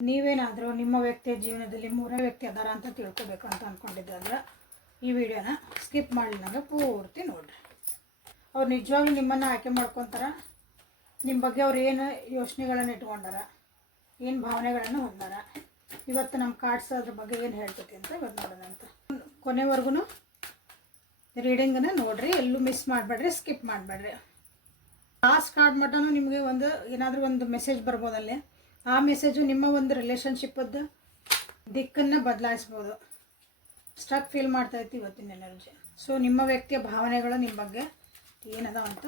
ನೀವೇನಾದರೂ ನಿಮ್ಮ ವ್ಯಕ್ತಿಯ ಜೀವನದಲ್ಲಿ ಮೂರನೇ ವ್ಯಕ್ತಿ ಅದಾರ ಅಂತ ತಿಳ್ಕೊಬೇಕು ಅಂತ ಅಂದ್ಕೊಂಡಿದ್ದಂದ್ರೆ ಈ ವಿಡಿಯೋನ ಸ್ಕಿಪ್ ಮಾಡಲಿಲ್ಲ ಪೂರ್ತಿ ನೋಡಿರಿ. ಅವ್ರು ನಿಜವಾಗ್ಲೂ ನಿಮ್ಮನ್ನು ಆಯ್ಕೆ ಮಾಡ್ಕೊತಾರ, ನಿಮ್ಮ ಬಗ್ಗೆ ಅವ್ರು ಏನು ಯೋಚನೆಗಳನ್ನು ಇಟ್ಕೊಂಡಾರ, ಏನು ಭಾವನೆಗಳನ್ನು ಹೊಂದಾರ, ಇವತ್ತು ನಮ್ಮ ಕಾರ್ಡ್ಸ್ ಅದ್ರ ಬಗ್ಗೆ ಏನು ಹೇಳ್ತೈತಿ ಅಂತ ಇವತ್ತು ನೋಡೋಣ ಅಂತ. ಕೊನೆವರೆಗೂ ರೀಡಿಂಗನ್ನು ನೋಡಿರಿ, ಎಲ್ಲೂ ಮಿಸ್ ಮಾಡಬೇಡ್ರಿ, ಸ್ಕಿಪ್ ಮಾಡಬೇಡ್ರಿ. ಲಾಸ್ಟ್ ಕಾರ್ಡ್ ಮಟನೂ ನಿಮಗೆ ಏನಾದರೂ ಒಂದು ಮೆಸೇಜ್ ಬರ್ಬೋದಲ್ಲಿ. ಆ ಮೆಸೇಜು ನಿಮ್ಮ ಒಂದು ರಿಲೇಷನ್ಶಿಪ್ಪದ್ದು ದಿಕ್ಕನ್ನು ಬದಲಾಯಿಸ್ಬೋದು. ಸ್ಟ್ರಕ್ ಫೀಲ್ ಮಾಡ್ತಾಯಿತ್ತು ಇವತ್ತಿನ ಎನರ್ಜಿ. ಸೊ ನಿಮ್ಮ ವ್ಯಕ್ತಿಯ ಭಾವನೆಗಳು ನಿಮ್ಮ ಬಗ್ಗೆ ಏನದ ಅಂತ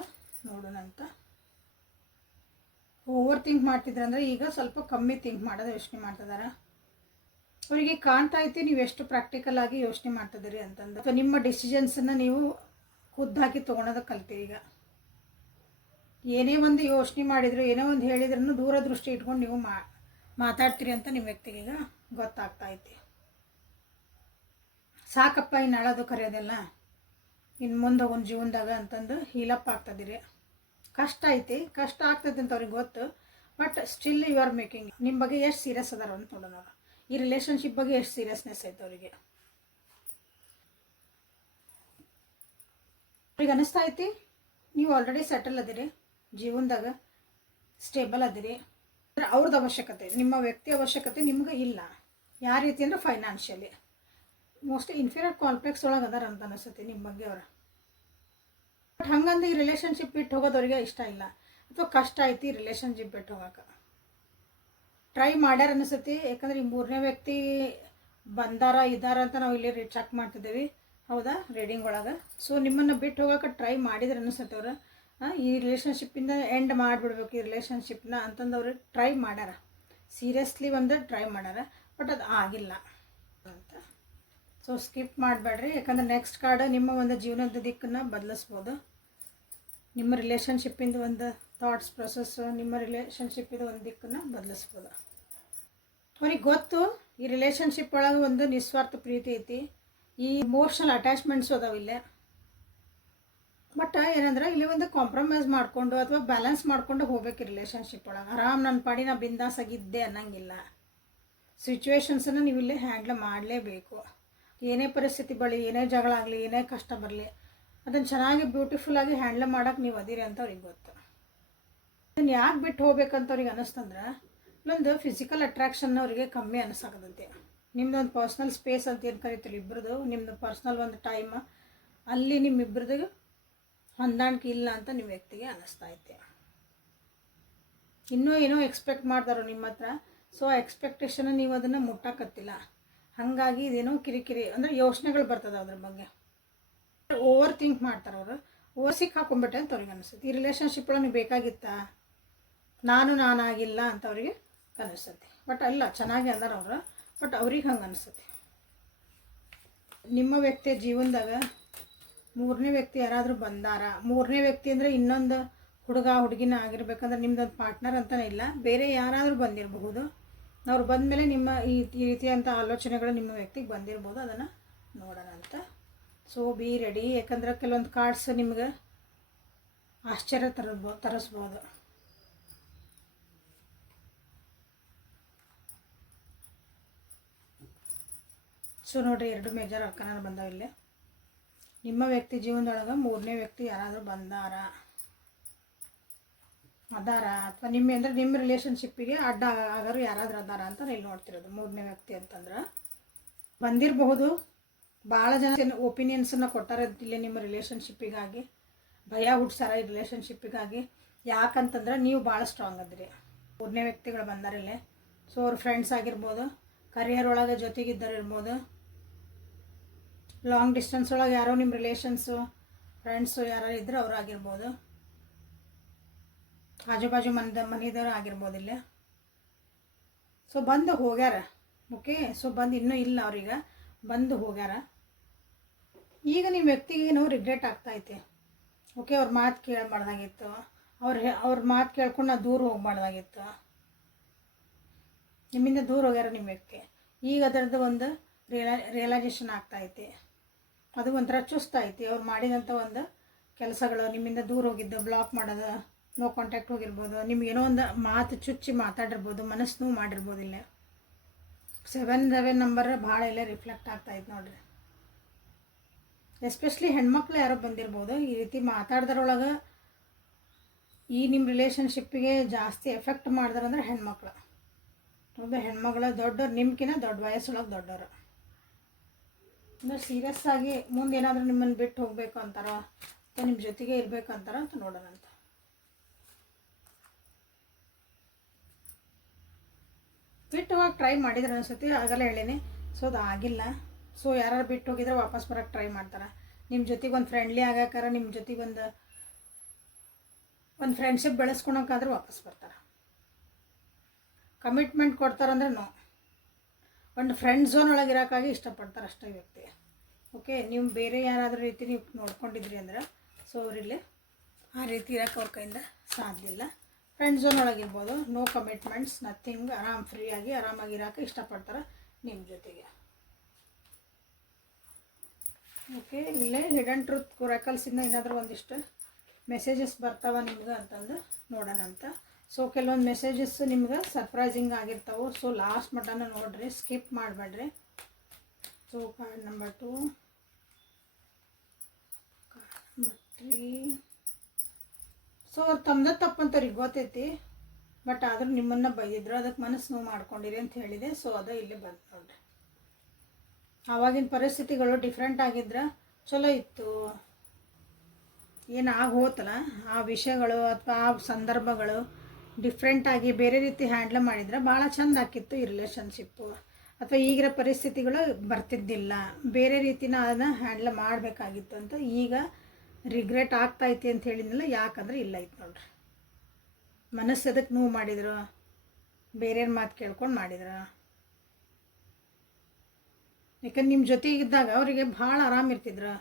ನೋಡೋಣ ಅಂತ. ಓವರ್ ಥಿಂಕ್ ಮಾಡ್ತಿದ್ರಂದ್ರೆ ಈಗ ಸ್ವಲ್ಪ ಕಮ್ಮಿ ಥಿಂಕ್ ಮಾಡೋದು ಯೋಚನೆ ಮಾಡ್ತಿದ್ದಾರೆ. ಅವರಿಗೆ ಕಾಣ್ತಾ ಐತಿ ನೀವು ಎಷ್ಟು ಪ್ರಾಕ್ಟಿಕಲ್ ಆಗಿ ಯೋಚನೆ ಮಾಡ್ತಿದ್ದೀರಿ ಅಂತಂದು. ಅಥವಾ ನಿಮ್ಮ ಡಿಸಿಷನ್ಸನ್ನು ನೀವು ಖುದ್ದಾಕಿ ತೊಗೊಳೋದಕ್ಕೆ ಕಲ್ತೀರಿ. ಈಗ ಏನೇ ಒಂದು ಯೋಚನೆ ಮಾಡಿದ್ರು, ಏನೋ ಒಂದು ಹೇಳಿದ್ರೂ ದೂರದೃಷ್ಟಿ ಇಟ್ಕೊಂಡು ನೀವು ಮಾತಾಡ್ತೀರಿ ಅಂತ ನಿಮ್ಮ ವ್ಯಕ್ತಿಗೆ ಈಗ ಗೊತ್ತಾಗ್ತಾ ಐತಿ. ಸಾಕಪ್ಪ ಇನ್ನು ಅಳೋದು ಕರೆಯೋದೆಲ್ಲ, ಇನ್ನು ಮುಂದೆ ಒಂದು ಜೀವನದಾಗ ಅಂತಂದು ಹೀಲಪ್ ಆಗ್ತದಿರಿ. ಕಷ್ಟ ಐತಿ, ಕಷ್ಟ ಆಗ್ತದೆ ಅಂತ ಅವ್ರಿಗೆ ಗೊತ್ತು. But still you are making. ನಿಮ್ಮ ಬಗ್ಗೆ ಎಷ್ಟು ಸೀರಿಯಸ್ ಅದಾರ ಅಂತ ನೋಡೋಣ. ಈ ರಿಲೇಷನ್ಶಿಪ್ ಬಗ್ಗೆ ಎಷ್ಟು ಸೀರಿಯಸ್ನೆಸ್ ಐತೆ ಅವರಿಗೆ. ಅವ್ರಿಗೆ ಅನಿಸ್ತಾ ಐತಿ ನೀವು ಆಲ್ರೆಡಿ ಸೆಟಲ್ ಅದಿರಿ, ಜೀವನದಾಗ ಸ್ಟೇಬಲ್ ಅದಿರಿ. ಅವ್ರದ್ದು ಅವಶ್ಯಕತೆ, ನಿಮ್ಮ ವ್ಯಕ್ತಿ ಅವಶ್ಯಕತೆ ನಿಮ್ಗೆ ಇಲ್ಲ. ಯಾವ ರೀತಿ ಅಂದರೆ ಫೈನಾನ್ಷಿಯಲಿ ಮೋಸ್ಟ್ಲಿ ಇನ್ಫೀರಿಯರ್ ಕಾಂಪ್ಲೆಕ್ಸ್ ಒಳಗೆ ಅದಾರ ಅಂತ ಅನಿಸುತ್ತೆ ನಿಮ್ಮ ಬಗ್ಗೆ ಅವ್ರು. ಬಟ್ ಹಂಗಂದು ಈ ರಿಲೇಷನ್ಶಿಪ್ ಬಿಟ್ಟು ಹೋಗೋದು ಅವ್ರಿಗೆ ಇಷ್ಟ ಇಲ್ಲ, ಅಥವಾ ಕಷ್ಟ ಐತಿ ರಿಲೇಷನ್ಶಿಪ್ ಬಿಟ್ಟು ಹೋಗೋಕೆ. ಟ್ರೈ ಮಾಡ್ಯಾರ ಅನಿಸುತ್ತೆ. ಯಾಕಂದ್ರೆ ಈ ಮೂರನೇ ವ್ಯಕ್ತಿ ಬಂದಾರ ಇದ್ದಾರ ಅಂತ ನಾವು ಇಲ್ಲಿ ಚೆಕ್ ಮಾಡ್ತಿದ್ದೇವೆ, ಹೌದಾ, ರೀಡಿಂಗ್ ಒಳಗೆ. ಸೊ ನಿಮ್ಮನ್ನು ಬಿಟ್ಟು ಹೋಗೋಕೆ ಟ್ರೈ ಮಾಡಿದ್ರೆ ಅನಿಸುತ್ತೆ ಅವರು. ಈ ರಿಲೇಷನ್ಶಿಪ್ಪಿಂದ ಎಂಡ್ ಮಾಡಿಬಿಡ್ಬೇಕು ಈ ರಿಲೇಷನ್ಶಿಪ್ನ ಅಂತಂದು ಅವ್ರು ಟ್ರೈ ಮಾಡ್ಯಾರ. ಸೀರಿಯಸ್ಲಿ ಒಂದು ಟ್ರೈ ಮಾಡ್ಯಾರ, ಬಟ್ ಅದು ಆಗಿಲ್ಲ ಅಂತ. ಸೊ ಸ್ಕಿಪ್ ಮಾಡಬೇಡ್ರಿ, ಯಾಕಂದ್ರೆ ನೆಕ್ಸ್ಟ್ ಕಾರ್ಡ್ ನಿಮ್ಮ ಒಂದು ಜೀವನದ ದಿಕ್ಕನ್ನು ಬದಲಿಸ್ಬೋದು. ನಿಮ್ಮ ರಿಲೇಷನ್ಶಿಪ್ಪಿಂದ ಒಂದು ಥಾಟ್ಸ್ ಪ್ರೊಸೆಸ್ಸು, ನಿಮ್ಮ ರಿಲೇಷನ್ಶಿಪ್ಪಿಂದ ಒಂದು ದಿಕ್ಕನ್ನು ಬದಲಿಸ್ಬೋದು. ಅವ್ರಿಗೆ ಗೊತ್ತು ಈ ರಿಲೇಷನ್ಶಿಪ್ ಒಳಗೆ ಒಂದು ನಿಸ್ವಾರ್ಥ ಪ್ರೀತಿ ಐತಿ, ಈ ಇಮೋಷನಲ್ ಅಟ್ಯಾಚ್ಮೆಂಟ್ಸು ಅದಾವಿಲ್ಲ. ಬಟ್ ಏನಂದ್ರೆ ಇಲ್ಲಿ ಒಂದು ಕಾಂಪ್ರಮೈಸ್ ಮಾಡಿಕೊಂಡು ಅಥವಾ ಬ್ಯಾಲೆನ್ಸ್ ಮಾಡ್ಕೊಂಡು ಹೋಗ್ಬೇಕು ರಿಲೇಷನ್ಶಿಪ್ ಒಳಗೆ. ಆರಾಮ್ ನನ್ನ ಪಾಡಿ ನಾ ಬಿಂದಾಸ್ ಆಗಿದ್ದೆ ಅನ್ನಂಗಿಲ್ಲ. ಸಿಚುವೇಶನ್ಸನ್ನು ನೀವು ಇಲ್ಲಿ ಹ್ಯಾಂಡ್ಲ್ ಮಾಡಲೇಬೇಕು. ಏನೇ ಪರಿಸ್ಥಿತಿ ಬರಲಿ, ಏನೇ ಜಗಳ ಆಗಲಿ, ಏನೇ ಕಷ್ಟ ಬರಲಿ, ಅದನ್ನು ಚೆನ್ನಾಗಿ ಬ್ಯೂಟಿಫುಲ್ಲಾಗಿ ಹ್ಯಾಂಡ್ಲ್ ಮಾಡೋಕೆ ನೀವು ಅದಿರಿ ಅಂತ ಅವ್ರಿಗೆ ಗೊತ್ತು. ಅದನ್ನು ಯಾಕೆ ಬಿಟ್ಟು ಹೋಗ್ಬೇಕಂತ ಅವ್ರಿಗೆ ಅನ್ನಿಸ್ತಂದ್ರೆ, ಇಲ್ಲೊಂದು ಫಿಸಿಕಲ್ ಅಟ್ರಾಕ್ಷನ್ ಅವರಿಗೆ ಕಮ್ಮಿ ಅನಿಸಾಕತೈತಿ. ನಿಮ್ದೊಂದು ಪರ್ಸ್ನಲ್ ಸ್ಪೇಸ್ ಅಂತ ಏನು ಕರಿತೀರಿ ಇಬ್ಬರದು, ನಿಮ್ಮದು ಪರ್ಸ್ನಲ್ ಒಂದು ಟೈಮ್, ಅಲ್ಲಿ ನಿಮ್ಮಿಬ್ಬರದು ಹೊಂದಾಣಿಕೆ ಇಲ್ಲ ಅಂತ ನಿಮ್ಮ ವ್ಯಕ್ತಿಗೆ ಅನ್ನಿಸ್ತಾ ಐತೆ. ಇನ್ನೂ ಏನೋ ಎಕ್ಸ್ಪೆಕ್ಟ್ ಮಾಡ್ತಾರೋ ನಿಮ್ಮ ಹತ್ರ. ಸೊ ಆ ಎಕ್ಸ್ಪೆಕ್ಟೇಷನ್ ನೀವು ಅದನ್ನು ಮುಟ್ಟಕತ್ತಿಲ್ಲ. ಹಾಗಾಗಿ ಇದೇನೋ ಕಿರಿಕಿರಿ ಅಂದರೆ ಯೋಚನೆಗಳು ಬರ್ತದೆ ಅದ್ರ ಬಗ್ಗೆ. ಓವರ್ ಥಿಂಕ್ ಮಾಡ್ತಾರೆ ಅವರು. ಓವರ್ ಸಿಕ್ ಹಾಕೊಂಡ್ಬಿಟ್ಟೆ ಅಂತ ಅವ್ರಿಗೆ ಅನಿಸುತ್ತೆ. ಈ ರಿಲೇಷನ್ಶಿಪ್ ಒಳಗೆ ಬೇಕಾಗಿತ್ತಾ, ನಾನಾಗಿಲ್ಲ ಅಂತ ಅವ್ರಿಗೆ ಅನಿಸುತ್ತೆ. ಬಟ್ ಅಲ್ಲ, ಚೆನ್ನಾಗಿ ಅಂದಾರ ಅವರು, ಬಟ್ ಅವ್ರಿಗೆ ಹಂಗೆ ಅನಿಸುತ್ತೆ. ನಿಮ್ಮ ವ್ಯಕ್ತಿಯ ಜೀವನದಾಗ ಮೂರನೇ ವ್ಯಕ್ತಿ ಯಾರಾದರೂ ಬಂದಾರ. ಮೂರನೇ ವ್ಯಕ್ತಿ ಅಂದರೆ ಇನ್ನೊಂದು ಹುಡುಗ ಹುಡುಗಿನ ಆಗಿರ್ಬೇಕಂದ್ರೆ ನಿಮ್ದೊಂದು ಪಾರ್ಟ್ನರ್ ಅಂತಲೇ ಇಲ್ಲ, ಬೇರೆ ಯಾರಾದರೂ ಬಂದಿರಬಹುದು. ಅವ್ರು ಬಂದಮೇಲೆ ನಿಮ್ಮ ಈ ರೀತಿಯಂಥ ಆಲೋಚನೆಗಳು ನಿಮ್ಮ ವ್ಯಕ್ತಿಗೆ ಬಂದಿರ್ಬೋದು. ಅದನ್ನು ನೋಡೋಣ ಅಂತ. ಸೊ ಬಿ ರೆಡಿ, ಯಾಕಂದ್ರೆ ಕೆಲವೊಂದು ಕಾರ್ಡ್ಸ್ ನಿಮ್ಗೆ ಆಶ್ಚರ್ಯ ತರಿಸ್ಬೋದು. ಸೊ ನೋಡಿರಿ, 2 ಮೇಜರ್ ಅರ್ಕನ ಬಂದಾವ ಇಲ್ಲಿ. ನಿಮ್ಮ ವ್ಯಕ್ತಿ ಜೀವನದೊಳಗೆ ಮೂರನೇ ವ್ಯಕ್ತಿ ಯಾರಾದರೂ ಅದಾರ ಅಥವಾ ನಿಮ್ಮ ರಿಲೇಷನ್ಶಿಪ್ಪಿಗೆ ಅಡ್ಡ ಆಗೋರು ಯಾರಾದರೂ ಅದಾರ ಅಂತ ಇಲ್ಲಿ ನೋಡ್ತಿರೋದು. ಮೂರನೇ ವ್ಯಕ್ತಿ ಅಂತಂದ್ರೆ ಬಂದಿರಬಹುದು. ಭಾಳ ಜನ ಒಪಿನಿಯನ್ಸನ್ನು ಕೊಟ್ಟಾರ ಇಲ್ಲಿ ನಿಮ್ಮ ರಿಲೇಷನ್ಶಿಪ್ಪಿಗಾಗಿ, ಭಯ ಹುಡ್ಸಾರ ಈ ರಿಲೇಷನ್ಶಿಪ್ಪಿಗಾಗಿ. ಯಾಕಂತಂದ್ರೆ ನೀವು ಭಾಳ ಸ್ಟ್ರಾಂಗ್ ಅದ್ರಿ. ಮೂರನೇ ವ್ಯಕ್ತಿಗಳು ಬಂದಾರಿಲ್ಲೇ. ಸೊ ಅವ್ರ ಫ್ರೆಂಡ್ಸ್ ಆಗಿರ್ಬೋದು, ಕರಿಯರ್ ಒಳಗೆ ಜೊತೆಗಿದ್ದರು ಇರ್ಬೋದು, ಲಾಂಗ್ ಡಿಸ್ಟೆನ್ಸ್ ಒಳಗೆ ಯಾರೋ ನಿಮ್ಮ ರಿಲೇಷನ್ಸು ಫ್ರೆಂಡ್ಸು ಯಾರು ಇದ್ದರೆ ಅವರು ಆಗಿರ್ಬೋದು, ಆಜು ಬಾಜು ಮನೆಯದವರು ಆಗಿರ್ಬೋದು ಇಲ್ಲೇ. ಸೊ ಬಂದು ಹೋಗ್ಯಾರ. ಓಕೆ, ಸೊ ಬಂದು ಇನ್ನೂ ಇಲ್ಲ, ಅವ್ರೀಗ ಬಂದು ಹೋಗ್ಯಾರ. ಈಗ ನಿಮ್ಮ ವ್ಯಕ್ತಿಗೆ ಏನೋ ರಿಗ್ರೆಟ್ ಆಗ್ತಾಯಿದೆ. ಓಕೆ, ಅವ್ರ ಮಾತು ಕೇಳಬಾರ್ದಾಗಿತ್ತು, ಅವ್ರ ಮಾತು ಕೇಳ್ಕೊಂಡು ನಾವು ದೂರ ಹೋಗ್ಬಾರ್ದಾಗಿತ್ತು. ನಿಮ್ಮಿಂದ ದೂರ ಹೋಗ್ಯಾರ ನಿಮ್ಮ ವ್ಯಕ್ತಿ. ಈಗ ಅದರದ್ದು ಒಂದು ರಿಯಲೈಸೇಷನ್ ಆಗ್ತಾಯಿದೆ. ಅದು ಒಂಥರ ಚುಸ್ತೈತಿ. ಅವ್ರು ಮಾಡಿದಂಥ ಒಂದು ಕೆಲಸಗಳು, ನಿಮ್ಮಿಂದ ದೂರ ಹೋಗಿದ್ದು, ಬ್ಲಾಕ್ ಮಾಡೋದು, ನೋ ಕಾಂಟ್ಯಾಕ್ಟ್ ಹೋಗಿರ್ಬೋದು, ನಿಮ್ಗೇನೋ ಒಂದು ಮಾತು ಚುಚ್ಚಿ ಮಾತಾಡಿರ್ಬೋದು, ಮನಸ್ಸು ಮಾಡಿರ್ಬೋದು. ಇಲ್ಲೇ 7 ನಂಬರ್ ಭಾಳ ಎಲ್ಲ ರಿಫ್ಲೆಕ್ಟ್ ಆಗ್ತಾಯಿತ್ತು ನೋಡ್ರಿ. ಎಸ್ಪೆಷಲಿ ಹೆಣ್ಮಕ್ಳು ಯಾರೋ ಬಂದಿರ್ಬೋದು. ಈ ರೀತಿ ಮಾತಾಡ್ದರೊಳಗೆ ಈ ನಿಮ್ಮ ರಿಲೇಷನ್ಶಿಪ್ಪಿಗೆ ಜಾಸ್ತಿ ಎಫೆಕ್ಟ್ ಮಾಡಿದ್ರಂದ್ರೆ ಹೆಣ್ಮಕ್ಳು. ಹೌದು, ಹೆಣ್ಮಕ್ಳು ದೊಡ್ಡವ್ರು, ನಿಮ್ಗಿನ ದೊಡ್ಡ ವಯಸ್ಸೊಳಗೆ ದೊಡ್ಡವರು. ಅಂದರೆ ಸೀರಿಯಸ್ ಆಗಿ ಮುಂದೆ ಏನಾದರೂ ನಿಮ್ಮನ್ನು ಬಿಟ್ಟು ಹೋಗಬೇಕು ಅಂತಾರೋ ಅಥವಾ ನಿಮ್ಮ ಜೊತೆಗೆ ಇರಬೇಕು ಅಂತಾರೋ ಅಂತ ನೋಡೋಣ ಅಂತ. ಬಿಟ್ಟು ಹೋಗಕ್ಕೆ ಟ್ರೈ ಮಾಡಿದ್ರೆ ಅನಿಸುತ್ತೆ, ಆಗಲ್ಲ ಹೇಳೀನಿ. ಸೊ ಅದು ಆಗಿಲ್ಲ. ಸೊ ಯಾರು ಬಿಟ್ಟು ಹೋಗಿದ್ರೆ ವಾಪಸ್ ಬರೋಕ್ಕೆ ಟ್ರೈ ಮಾಡ್ತಾರೆ. ನಿಮ್ಮ ಜೊತೆಗೆ ಒಂದು ಫ್ರೆಂಡ್ಲಿ ಆಗಾಕಾರ, ನಿಮ್ಮ ಜೊತೆಗೆ ಒಂದು ಫ್ರೆಂಡ್ಶಿಪ್ ಬೆಳೆಸ್ಕೊಳಕ್ಕಾದ್ರೆ ವಾಪಸ್ ಬರ್ತಾರೆ. ಕಮಿಟ್ಮೆಂಟ್ ಕೊಡ್ತಾರಂದ್ರೆ ನೋ. ಒಂದು ಫ್ರೆಂಡ್ ಝೋನ್ ಒಳಗೆ ಇರೋಕ್ಕಾಗಿ ಇಷ್ಟಪಡ್ತಾರೆ ಅಷ್ಟೇ ವ್ಯಕ್ತಿ. ಓಕೆ, ನೀವು ಬೇರೆ ಯಾರಾದರೂ ರೀತಿ ನೀವು ನೋಡ್ಕೊಂಡಿದ್ರಿ ಅಂದ್ರೆ ಸೊ ಅವರಿಲ್ಲಿ ಆ ರೀತಿ ಇರೋಕ್ಕೆ ಅವ್ರ ಕೈಯಿಂದ ಸಾಧ್ಯ ಇಲ್ಲ. ಫ್ರೆಂಡ್ ಝೋನ್ ಒಳಗಿರ್ಬೋದು, ನೋ ಕಮಿಟ್ಮೆಂಟ್ಸ್, ನಥಿಂಗ್, ಫ್ರೀಯಾಗಿ ಆರಾಮಾಗಿ ಇರೋಕ್ಕೆ ಇಷ್ಟಪಡ್ತಾರೆ ನಿಮ್ಮ ಜೊತೆಗೆ. ಓಕೆ, ಇಲ್ಲೇ ಹಿಡನ್ ಟ್ರೂತ್ ಕೊರಾಕಲ್ಸಿಂದ ಏನಾದರೂ ಒಂದಿಷ್ಟು ಮೆಸೇಜಸ್ ಬರ್ತಾವ ನಿಮ್ಗೆ ಅಂತಂದು ನೋಡೋಣ ಅಂತ. ಸೊ ಕೆಲವೊಂದು ಮೆಸೇಜಸ್ ನಿಮ್ಗೆ ಸರ್ಪ್ರೈಸಿಂಗ್ ಆಗಿರ್ತಾವೆ. ಸೊ ಲಾಸ್ಟ್ ಮಟನ ನೋಡಿರಿ, ಸ್ಕಿಪ್ ಮಾಡಬೇಡ್ರಿ. So card number 2, card number 3. So ಅವ್ರು ತಮ್ಮದ ತಪ್ಪಂತವ್ರಿಗೆ ಗೊತ್ತೈತಿ, ಬಟ್ ಆದರೂ ನಿಮ್ಮನ್ನು ಬೈದಿದ್ರು, ಅದಕ್ಕೆ ಮನಸ್ಸು ನೋವು ಮಾಡ್ಕೊಂಡಿರಿ ಅಂತ ಹೇಳಿದೆ. ಸೊ ಅದು ಇಲ್ಲಿ ಬಂತು ನೋಡ್ರಿ. ಆವಾಗಿನ ಪರಿಸ್ಥಿತಿಗಳು ಡಿಫ್ರೆಂಟ್ ಆಗಿದ್ರೆ ಚಲೋ ಇತ್ತು. ಏನು ಆಗಿ ಹೋತಲ್ಲ ಆ ವಿಷಯಗಳು ಅಥವಾ ಆ ಸಂದರ್ಭಗಳು ಡಿಫ್ರೆಂಟಾಗಿ ಬೇರೆ ರೀತಿ ಹ್ಯಾಂಡ್ಲ್ ಮಾಡಿದ್ರೆ ಭಾಳ ಚೆಂದ ಆಕಿತ್ತು ಈ ರಿಲೇಷನ್ಶಿಪ್ಪು. ಅಥವಾ ಈಗಿರೋ ಪರಿಸ್ಥಿತಿಗಳು ಬರ್ತಿದ್ದಿಲ್ಲ, ಬೇರೆ ರೀತಿನ ಅದನ್ನು ಹ್ಯಾಂಡ್ಲ್ ಮಾಡಬೇಕಾಗಿತ್ತು ಅಂತ ಈಗ ರಿಗ್ರೆಟ್ ಆಗ್ತಾಯಿತಿ ಅಂತ ಹೇಳಿದ್ನಲ್ಲ. ಯಾಕಂದ್ರೆ ಇಲ್ಲ ಐತೆ ನೋಡ್ರಿ. ಮನಸ್ಸು ಅದಕ್ಕೆ ನೋವು ಮಾಡಿದ್ರು, ಬೇರೆಯವ್ರ ಮಾತು ಕೇಳ್ಕೊಂಡು ಮಾಡಿದ್ರು. ಯಾಕಂದ್ರೆ ನಿಮ್ಮ ಜೊತೆಗಿದ್ದಾಗ ಅವರಿಗೆ ಭಾಳ ಆರಾಮಿರ್ತಿದ್ರು.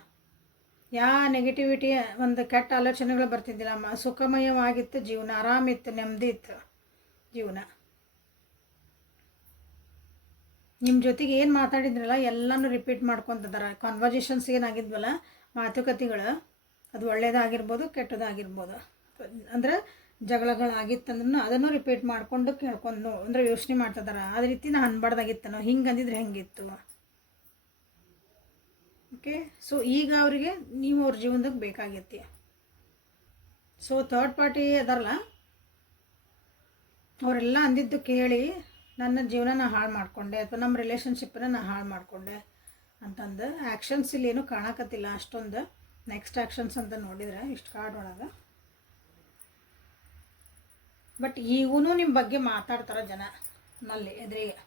ಯಾವ ನೆಗೆಟಿವಿಟಿ, ಒಂದು ಕೆಟ್ಟ ಆಲೋಚನೆಗಳು ಬರ್ತಿದ್ದಿಲ್ಲ. ಸುಖಮಯವಾಗಿತ್ತು ಜೀವನ, ಆರಾಮಿತ್ತು, ನೆಮ್ಮದಿ ಇತ್ತು ಜೀವನ. ನಿಮ್ಮ ಜೊತೆಗೆ ಏನು ಮಾತಾಡಿದ್ರಲ್ಲ ಎಲ್ಲನೂ ರಿಪೀಟ್ ಮಾಡ್ಕೊತಿದ್ದಾರೆ. ಕಾನ್ವರ್ಜೇಷನ್ಸ್ ಏನಾಗಿದ್ವಲ್ಲ, ಮಾತುಕತೆಗಳು, ಅದು ಒಳ್ಳೇದಾಗಿರ್ಬೋದು ಕೆಟ್ಟದಾಗಿರ್ಬೋದು. ಅಂದರೆ ಜಗಳಗಳಾಗಿತ್ತಂದ್ರೂ ಅದನ್ನು ರಿಪೀಟ್ ಮಾಡಿಕೊಂಡು ಕೇಳ್ಕೊಂಡು ಅಂದರೆ ಯೋಚನೆ ಮಾಡ್ತಿದ್ದಾರೆ. ಅದೇ ರೀತಿ ನಾನು ಅನ್ಬಾರ್ದಾಗಿತ್ತನೋ, ಹಿಂಗೆ ಅಂದಿದ್ರೆ ಹೆಂಗಿತ್ತು. ಓಕೆ, ಸೊ ಈಗ ಅವರಿಗೆ ನೀವು ಅವ್ರ ಜೀವನದಾಗ ಬೇಕಾಗೈತಿ. ಸೊ ಥರ್ಡ್ ಪಾರ್ಟಿ ಅದಾರಲ್ಲ, ಅವರೆಲ್ಲ ಅಂದಿದ್ದು ಕೇಳಿ ನನ್ನ ಜೀವನ ನಾನು ಹಾಳು ಮಾಡಿಕೊಂಡೆ ಅಥವಾ ನಮ್ಮ ರಿಲೇಷನ್ಶಿಪ್ಪನ್ನ ನಾನು ಹಾಳು ಮಾಡಿಕೊಂಡೆ ಅಂತಂದು ಆ್ಯಕ್ಷನ್ಸ್ ಇಲ್ಲೇನು ಕಾಣಕತ್ತಿಲ್ಲ ಅಷ್ಟೊಂದು. ನೆಕ್ಸ್ಟ್ ಆ್ಯಕ್ಷನ್ಸ್ ಅಂತ ನೋಡಿದರೆ ಇಷ್ಟು ಕಾರ್ಡ್ ಒಳಗೆ. ಬಟ್ ಈಗೂ ನಿಮ್ಮ ಬಗ್ಗೆ ಮಾತಾಡ್ತಾರೆ ಜನ ನಲ್ಲಿ ಎದುರಿಗೆ.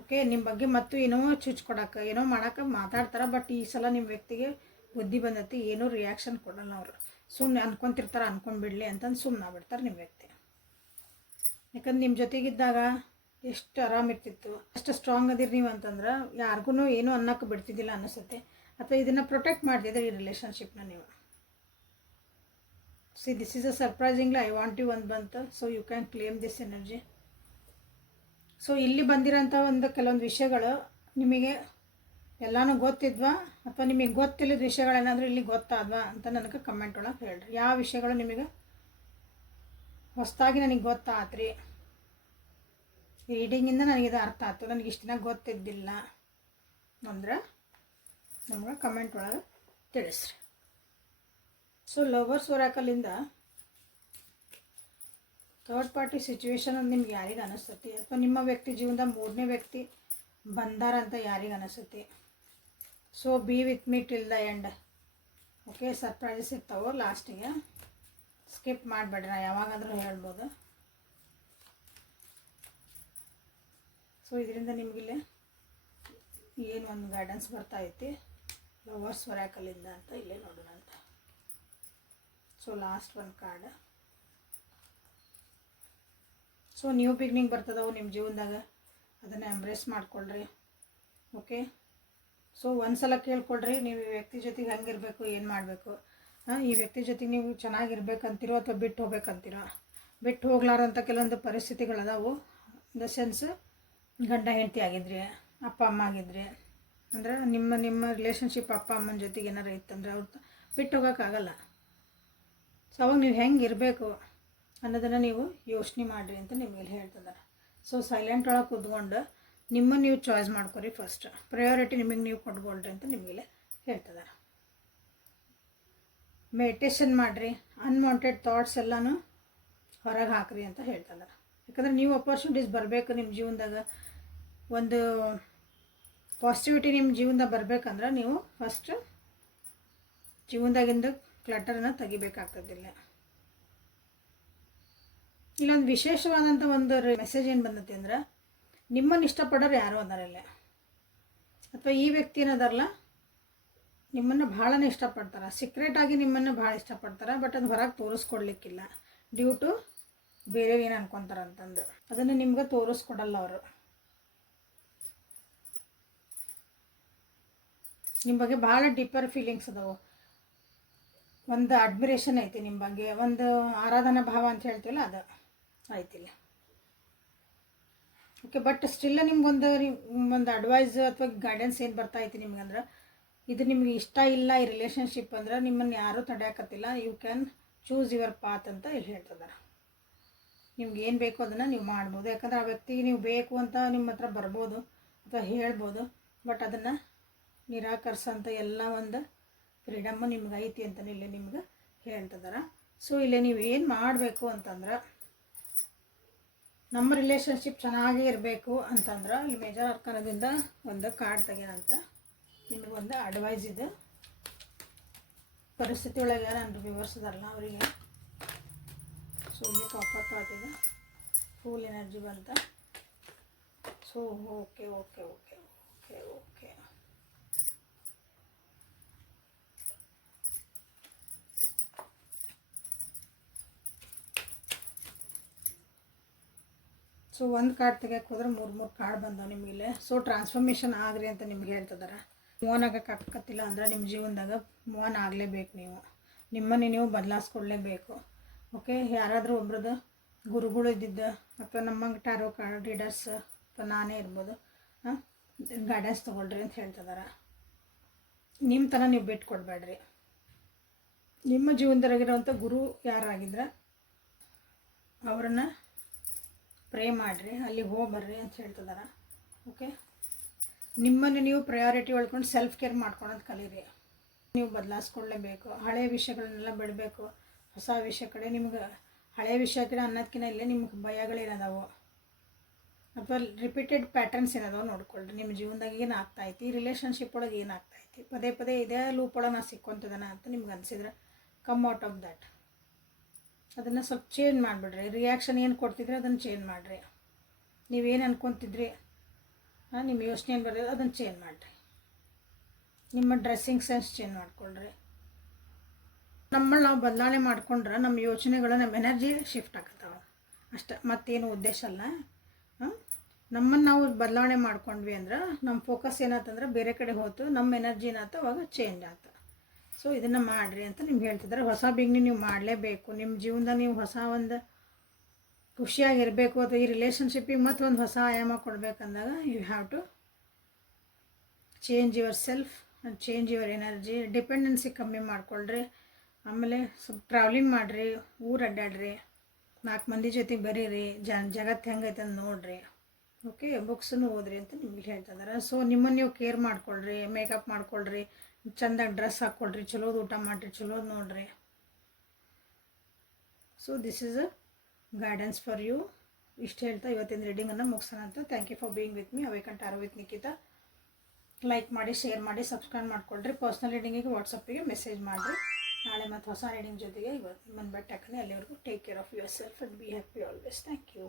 ಓಕೆ, ನಿಮ್ಮ ಬಗ್ಗೆ ಮತ್ತು ಏನೋ ಚುಚ್ಕೊಡಕ್ಕೆ ಏನೋ ಮಾಡೋಕ್ಕೆ ಮಾತಾಡ್ತಾರೆ. ಬಟ್ ಈ ಸಲ ನಿಮ್ಮ ವ್ಯಕ್ತಿಗೆ ಬುದ್ಧಿ ಬಂದೈತಿ, ಏನೂ ರಿಯಾಕ್ಷನ್ ಕೊಡಲ್ಲ ಅವರು. ಸುಮ್ಮನೆ ಅನ್ಕೊತಿರ್ತಾರೆ, ಅನ್ಕೊಂಡ್ಬಿಡ್ಲಿ ಅಂತಂದು ಸುಮ್ಮನೆ ಆಗ್ಬಿಡ್ತಾರೆ ನಿಮ್ಮ ವ್ಯಕ್ತಿ. ಯಾಕಂದ್ರೆ ನಿಮ್ಮ ಜೊತೆಗಿದ್ದಾಗ ಎಷ್ಟು ಆರಾಮಿರ್ತಿತ್ತು, ಅಷ್ಟು ಸ್ಟ್ರಾಂಗ್ ಅದಿರಿ ನೀವು ಅಂತಂದ್ರೆ ಯಾರಿಗೂ ಏನೂ ಅನ್ನೋಕ್ಕೆ ಬಿಡ್ತಿದ್ದಿಲ್ಲ ಅನ್ನಿಸುತ್ತೆ. ಅಥವಾ ಇದನ್ನು ಪ್ರೊಟೆಕ್ಟ್ ಮಾಡ್ತಿದ್ರೆ ಈ ರಿಲೇಷನ್ಶಿಪ್ನ ನೀವು. See this is a surprisingly I want you ಒಂದು ಬಂತು. So you can claim this energy. So ಇಲ್ಲಿ ಬಂದಿರೋಂಥ ಕೆಲವೊಂದು ವಿಷಯಗಳು ನಿಮಗೆ ಎಲ್ಲನೂ ಗೊತ್ತಿದ್ವಾ ಅಥವಾ ನಿಮಗೆ ಗೊತ್ತಿಲ್ಲದ ವಿಷಯಗಳೇನಾದರೂ ಇಲ್ಲಿ ಗೊತ್ತಾದ್ವಾ ಅಂತ ನನಗೆ ಕಮೆಂಟ್ ಒಳಗೆ ಹೇಳ್ರಿ. ಯಾವ ವಿಷಯಗಳು ನಿಮಗೆ ಹೊಸದಾಗಿ ನನಗೆ ಗೊತ್ತಾತ್ರಿ, ರೀಡಿಂಗಿಂದ ನನಗಿದು ಅರ್ಥ ಆಯ್ತು, ನನಗೆ ಇಷ್ಟು ದಿನ ಗೊತ್ತಿದ್ದಿಲ್ಲ ಅಂದ್ರೆ ನಮ್ಗೆ ಕಮೆಂಟ್ ಒಳಗೆ ತಿಳಿಸ್ರಿ. ಸೊ ಲವರ್ಸ್ ಒರಾಕಲಿಂದ ಥರ್ಡ್ ಪಾರ್ಟಿ ಸಿಚುವೇಶನ್ ಅಂತ ನಿಮ್ಗೆ ಯಾರಿಗೆ ಅನಿಸ್ತತಿ, ಅಥವಾ ನಿಮ್ಮ ವ್ಯಕ್ತಿ ಜೀವನದ 3ನೇ ವ್ಯಕ್ತಿ ಬಂದಾರ ಅಂತ ಯಾರಿಗೆ ಅನಿಸ್ತತಿ. So be with me till the end. Okay, surprises ಇರ್ತಾವೆ ಲಾಸ್ಟಿಗೆ, ಸ್ಕಿಪ್ ಮಾಡಬೇಡ್ರಿ, ನಾ ಯಾವಾಗಾದರೂ ಹೇಳ್ಬೋದು. ಸೊ ಇದರಿಂದ ನಿಮಗಿಲ್ಲಿ ಏನು ಒಂದು ಗೈಡೆನ್ಸ್ ಬರ್ತಾಯಿತಿ ಲವರ್ಸ್ ಒರಾಕಲಿಂದ ಅಂತ ಇಲ್ಲೇ ನೋಡೋಣ ಅಂತ. ಸೊ ಲಾಸ್ಟ್ ಒಂದು ಕಾರ್ಡ್. ಸೊ ನ್ಯೂ ಬಿಗ್ನಿಂಗ್ ಬರ್ತದವು ನಿಮ್ಮ ಜೀವನದಾಗ, ಅದನ್ನು ಎಂಬ್ರೇಸ್ ಮಾಡ್ಕೊಳ್ರಿ. ಓಕೆ, ಸೊ ಒಂದು ಸಲ ಕೇಳ್ಕೊಳ್ರಿ, ನೀವು ಈ ವ್ಯಕ್ತಿ ಜೊತೆಗೆ ಹೆಂಗಿರಬೇಕು, ಏನು ಮಾಡಬೇಕು. ಈ ವ್ಯಕ್ತಿ ಜೊತೆಗೆ ನೀವು ಚೆನ್ನಾಗಿರ್ಬೇಕಂತಿರೋ ಅಥವಾ ಬಿಟ್ಟು ಹೋಗ್ಬೇಕಂತಿರೋ. ಬಿಟ್ಟು ಹೋಗ್ಲಾರಂಥ ಕೆಲವೊಂದು ಪರಿಸ್ಥಿತಿಗಳದಾವು. ಇನ್ ದ ಸೆನ್ಸ್ ಗಂಡ ಹೆಂಡತಿ ಆಗಿದ್ರಿ, ಅಪ್ಪ ಅಮ್ಮ ಆಗಿದ್ರಿ ಅಂದ್ರೆ ನಿಮ್ಮ ರಿಲೇಷನ್ಶಿಪ್ ಅಪ್ಪ ಅಮ್ಮನ ಜೊತೆಗೆ ಏನಾರು ಇತ್ತಂದ್ರೆ ಅವ್ರು ಬಿಟ್ಟು ಹೋಗೋಕ್ಕಾಗಲ್ಲ. ಸೊ ಅವಾಗ ನೀವು ಹೆಂಗೆ ಇರಬೇಕು ಅನ್ನೋದನ್ನು ನೀವು ಯೋಚನೆ ಮಾಡಿರಿ ಅಂತ ನಿಮಗೆ ಹೇಳ್ತಿದ್ದಾರೆ. ಸೊ ಸೈಲೆಂಟ್ ಒಳಗೆ ಕೂತ್ಕೊಂಡು ನಿಮ್ಮನ್ನು ನೀವು ಚಾಯ್ಸ್ ಮಾಡ್ಕೊರಿ. ಫಸ್ಟ್ ಪ್ರಯಾರಿಟಿ ನಿಮಗೆ ನೀವು ಕೊಟ್ಕೊಳ್ರಿ ಅಂತ ನಿಮಗಿಲ್ಲೇ ಹೇಳ್ತದೆ. ಮೆಡಿಟೇಷನ್ ಮಾಡಿರಿ, ಅನ್ವಾಂಟೆಡ್ ಥಾಟ್ಸ್ ಎಲ್ಲನೂ ಹೊರಗೆ ಹಾಕ್ರಿ ಅಂತ ಹೇಳ್ತದೆ. ಯಾಕಂದ್ರೆ ನೀವು ಅಪರ್ಚುನಿಟೀಸ್ ಬರಬೇಕು ನಿಮ್ಮ ಜೀವನದಾಗ. ಒಂದು ಪಾಸಿಟಿವಿಟಿ ನಿಮ್ಮ ಜೀವನದಾಗ ಬರಬೇಕಂದ್ರೆ ನೀವು ಫಸ್ಟ್ ಜೀವನದಾಗಿಂದ ಕ್ಲಟರನ್ನ ತೆಗಿಬೇಕಾಗ್ತದಿಲ್ಲ. ಇಲ್ಲೊಂದು ವಿಶೇಷವಾದಂಥ ಒಂದು ಮೆಸೇಜ್ ಏನು ಬಂದೈತಿ ಅಂದ್ರೆ, ನಿಮ್ಮನ್ನು ಇಷ್ಟಪಡೋರು ಯಾರು ಅದಾರಲ್ಲ, ಅಥವಾ ಈ ವ್ಯಕ್ತಿ ಏನದಾರಲ್ಲ ನಿಮ್ಮನ್ನು ಭಾಳನೇ ಇಷ್ಟಪಡ್ತಾರೆ, ಸೀಕ್ರೆಟಾಗಿ ನಿಮ್ಮನ್ನು ಭಾಳ ಇಷ್ಟಪಡ್ತಾರೆ. ಬಟ್ ಅದು ಹೊರಗೆ ತೋರಿಸ್ಕೊಡ್ಲಿಕ್ಕಿಲ್ಲ ಡ್ಯೂ ಟು ಬೇರೆ ಏನು ಅನ್ಕೊತಾರೆ ಅಂತಂದು. ಅದನ್ನು ನಿಮ್ಗೆ ತೋರಿಸ್ಕೊಡಲ್ಲ ಅವರು. ನಿಮ್ಮ ಬಗ್ಗೆ ಭಾಳ ಡೀಪರ್ ಫೀಲಿಂಗ್ಸ್ ಅದಾವೆ. ಒಂದು ಅಡ್ಮಿರೇಷನ್ ಐತಿ ನಿಮ್ಮ ಬಗ್ಗೆ, ಒಂದು ಆರಾಧನಾ ಭಾವ ಅಂತ ಹೇಳ್ತೀವಲ್ಲ ಅದು ಆಯ್ತಿಲ್ಲ. ಓಕೆ, ಬಟ್ ಸ್ಟಿಲ್ ನಿಮ್ಗೊಂದು ಅಡ್ವೈಸ್ ಅಥವಾ ಗೈಡೆನ್ಸ್ ಏನು ಬರ್ತಾ ಐತಿ ನಿಮ್ಗಂದ್ರೆ, ಇದು ನಿಮ್ಗೆ ಇಷ್ಟ ಇಲ್ಲ ಈ ರಿಲೇಷನ್ಶಿಪ್ ಅಂದ್ರೆ ನಿಮ್ಮನ್ನು ಯಾರೂ ತಡೆಯೋಕತ್ತಿಲ್ಲ. You can choose your path ಅಂತ ಇಲ್ಲಿ ಹೇಳ್ತಿದ್ದಾರೆ. ನಿಮ್ಗೆ ಏನು ಬೇಕೋ ಅದನ್ನು ನೀವು ಮಾಡ್ಬೋದು. ಯಾಕಂದ್ರೆ ಆ ವ್ಯಕ್ತಿಗೆ ನೀವು ಬೇಕು ಅಂತ ನಿಮ್ಮ ಹತ್ರ ಬರ್ಬೋದು ಅಥವಾ ಹೇಳ್ಬೋದು, ಬಟ್ ಅದನ್ನು ನಿರಾಕರಿಸೋಂಥ ಎಲ್ಲ ಒಂದು ಫ್ರೀಡಮ್ಮು ನಿಮ್ಗೆ ಐತಿ ಅಂತಲೇ ಇಲ್ಲಿ ನಿಮ್ಗೆ ಹೇಳ್ತಿದ್ದಾರೆ. ಸೊ ಇಲ್ಲಿ ನೀವು ಏನು ಮಾಡಬೇಕು ಅಂತಂದ್ರೆ, ನಮ್ಮ ರಿಲೇಷನ್ಶಿಪ್ ಚೆನ್ನಾಗೇ ಇರಬೇಕು ಅಂತಂದ್ರೆ ಇಲ್ಲಿ ಮೇಜರ್ ಅರ್ಕಾನದಿಂದ ಒಂದು ಕಾರ್ಡ್ ತೆಗೆಯಂತ ನಿಮಗೊಂದು ಅಡ್ವೈಸ್ ಇದೆ. ಪರಿಸ್ಥಿತಿ ಒಳಗೆ ನಾನು ವಿವರಿಸಿದಾರಲ್ಲ ಅವರಿಗೆ. ಸೊ ಇಲ್ಲಿ ಪಾಪಪ್ ಆಗ್ತಿದೆ, ಫುಲ್ ಎನರ್ಜಿ ಬಂತ. So okay okay okay okay okay so ಒಂದು ಕಾರ್ಡ್ ತೆಗಿಯೋಕೆ ಹೋದ್ರೆ 3 ಕಾರ್ಡ್ ಬಂದವು ನಿಮಗಿಲ್ಲಿ. ಸೊ ಟ್ರಾನ್ಸ್ಫಾರ್ಮೇಷನ್ ಆಗ್ರಿ ಅಂತ ನಿಮ್ಗೆ ಹೇಳ್ತಿದ್ದಾರೆ. ಮೂವನ್ ಆಗಕ್ಕಾಗತ್ತಿಲ್ಲ ಅಂದ್ರೆ ನಿಮ್ಮ ಜೀವನದಾಗ ಮೂವನ್ ಆಗಲೇಬೇಕು. ನಿಮ್ಮನ್ನು ನೀವು ಬದಲಾಯಿಸ್ಕೊಡ್ಲೇಬೇಕು. ಓಕೆ, ಯಾರಾದರೂ ಒಬ್ರದ್ದು ಗುರುಗಳು ಇದ್ದಿದ್ದು ಅಥವಾ ನಮ್ಮಂಗೆ ಟ್ಯಾರೋ ಕಾರ್ಡ್ ರೀಡರ್ಸ್ ಅಥವಾ ನಾನೇ ಇರ್ಬೋದು, ಗೈಡೆನ್ಸ್ ತೊಗೊಳ್ರಿ ಅಂತ ಹೇಳ್ತಿದ್ದಾರೆ. ನಿಮ್ಮ ಥರ ನೀವು ಬಿಟ್ಟು ಕೊಡಬೇಡ್ರಿ. ನಿಮ್ಮ ಜೀವನದಾಗಿರೋವಂಥ ಗುರು ಯಾರಾಗಿದ್ರೆ ಅವರನ್ನು ಪ್ರೇ ಮಾಡಿರಿ, ಅಲ್ಲಿ ಹೋಗ್ಬರ್ರಿ ಅಂತ ಹೇಳ್ತಿದ್ದಾರೆ. ಓಕೆ, ನಿಮ್ಮನ್ನು ನೀವು ಪ್ರಯಾರಿಟಿ ಒಳ್ಕೊಂಡು ಸೆಲ್ಫ್ ಕೇರ್ ಮಾಡ್ಕೊಳೋದು ಕಲೀರಿ. ನೀವು ಬದಲಾಯಿಸ್ಕೊಳ್ಳೇಬೇಕು. ಹಳೆಯ ವಿಷಯಗಳನ್ನೆಲ್ಲ ಬಿಡಬೇಕು. ಹೊಸ ವಿಷಯ ಕಡೆ ನಿಮ್ಗೆ ಹಳೆಯ ವಿಷಯ ಕಡೆ ಅನ್ನೋದಕ್ಕಿಂತ ಇಲ್ಲೇ ನಿಮ್ಗೆ ಭಯಗಳೇನದಾವು ಅಥವಾ ರಿಪೀಟೆಡ್ ಪ್ಯಾಟರ್ನ್ಸ್ ಏನದಾವೆ ನೋಡ್ಕೊಳ್ರಿ. ನಿಮ್ಮ ಜೀವನದಾಗ ಏನು ಆಗ್ತಾಯಿತ್ತು, ಈ ರಿಲೇಷನ್ಶಿಪ್ ಒಳಗೆ ಏನು ಆಗ್ತಾಯಿತ್ತು, ಪದೇ ಪದೇ ಇದೇ ಲೂಪ್ ಒಳಗೆ ನಾ ಸಿಕ್ಕೊಂತದನ ಅಂತ ನಿಮ್ಗೆ ಅನಿಸಿದ್ರೆ ಕಮ್ ಔಟ್ ಆಫ್ ದ್ಯಾಟ್. ಅದನ್ನು ಸ್ವಲ್ಪ ಚೇಂಜ್ ಮಾಡಿಬಿಡ್ರಿ. ರಿಯಾಕ್ಷನ್ ಏನು ಕೊಡ್ತಿದ್ರೆ ಅದನ್ನು ಚೇಂಜ್ ಮಾಡಿರಿ. ನೀವೇನು ಅನ್ಕೊತಿದ್ರಿ, ನಿಮ್ಮ ಯೋಚನೆ ಏನು ಬರೋದು ಅದನ್ನು ಚೇಂಜ್ ಮಾಡಿರಿ. ನಿಮ್ಮ ಡ್ರೆಸ್ಸಿಂಗ್ ಸೆನ್ಸ್ ಚೇಂಜ್ ಮಾಡ್ಕೊಳ್ರಿ. ನಮ್ಮಲ್ಲಿ ನಾವು ಬದಲಾವಣೆ ಮಾಡ್ಕೊಂಡ್ರೆ ನಮ್ಮ ಯೋಚನೆಗಳು, ನಮ್ಮ ಎನರ್ಜಿ ಶಿಫ್ಟ್ ಆಗತ್ತಾವ ಅಷ್ಟೆ, ಮತ್ತೇನು ಉದ್ದೇಶ ಅಲ್ಲ. ನಮ್ಮನ್ನು ನಾವು ಬದಲಾವಣೆ ಮಾಡ್ಕೊಂಡ್ವಿ ಅಂದ್ರೆ ನಮ್ಮ ಫೋಕಸ್ ಏನಾಯ್ತಂದ್ರೆ ಬೇರೆ ಕಡೆ ಹೋಯ್ತು, ನಮ್ಮ ಎನರ್ಜಿ ಏನಾಯ್ತು ಅವಾಗ ಚೇಂಜ್ ಆಯ್ತು. ಸೊ ಇದನ್ನು ಮಾಡಿರಿ ಅಂತ ನಿಮ್ಗೆ ಹೇಳ್ತಿದ್ದಾರೆ. ಹೊಸ ಬಿಗ್ನಿ ನೀವು ಮಾಡಲೇಬೇಕು. ನಿಮ್ಮ ಜೀವನದಾಗ ನೀವು ಹೊಸ ಒಂದು ಖುಷಿಯಾಗಿರಬೇಕು ಅಥವಾ ಈ ರಿಲೇಷನ್ಶಿಪ್ಪಿಗೆ ಮತ್ತು ಒಂದು ಹೊಸ ಆಯಾಮ ಕೊಡಬೇಕಂದಾಗ you have to change yourself and change your energy. Dependency ಕಮ್ಮಿ ಮಾಡ್ಕೊಳ್ರಿ. ಆಮೇಲೆ ಸ್ವಲ್ಪ ಟ್ರಾವೆಲಿಂಗ್ ಮಾಡಿರಿ, ಊರು ಅಡ್ಡಾಡ್ರಿ, 4 ಮಂದಿ ಜೊತೆಗೆ ಬರೀರಿ, ಜಗತ್ತು ಹೆಂಗೈತೆ ಅಂತ ನೋಡಿರಿ. ಓಕೆ, ಬುಕ್ಸನ್ನು ಓದ್ರಿ ಅಂತ ನಿಮ್ಗೆ ಹೇಳ್ತಿದ್ದಾರೆ. ಸೊ ನಿಮ್ಮನ್ನು ನೀವು ಕೇರ್ ಮಾಡ್ಕೊಳ್ರಿ, ಮೇಕಪ್ ಮಾಡ್ಕೊಳ್ರಿ, ಚೆಂದಾಗಿ ಡ್ರೆಸ್ ಹಾಕ್ಕೊಳ್ರಿ, ಚಲೋದು ಊಟ ಮಾಡಿರಿ, ಚಲೋದು ನೋಡಿರಿ. So this is a guidance for you. ಇಷ್ಟು ಹೇಳ್ತಾ ಇವತ್ತಿನ ರೀಡಿಂಗನ್ನು ಮುಗಿಸೋಣ ಅಂತ. Thank you for being with me. Awaken tarot with Nikhita. Like ಮಾಡಿ, ಶೇರ್ ಮಾಡಿ, ಸಬ್ಸ್ಕ್ರೈಬ್ ಮಾಡ್ಕೊಳ್ರಿ. ಪರ್ಸ್ನಲ್ ರೀಡಿಂಗಿಗೆ ವಾಟ್ಸಪ್ಪಿಗೆ ಮೆಸೇಜ್ ಮಾಡಿರಿ. ನಾಳೆ ಮತ್ತು ಹೊಸ ರೀಡಿಂಗ್ ಜೊತೆಗೆ ಇವತ್ತು ನಿಮ್ಮನ್ನು ಬೆಟ್ಟ ಹಾಕಿ. ಅಲ್ಲಿವರೆಗೂ take care of yourself and be happy always. Thank you.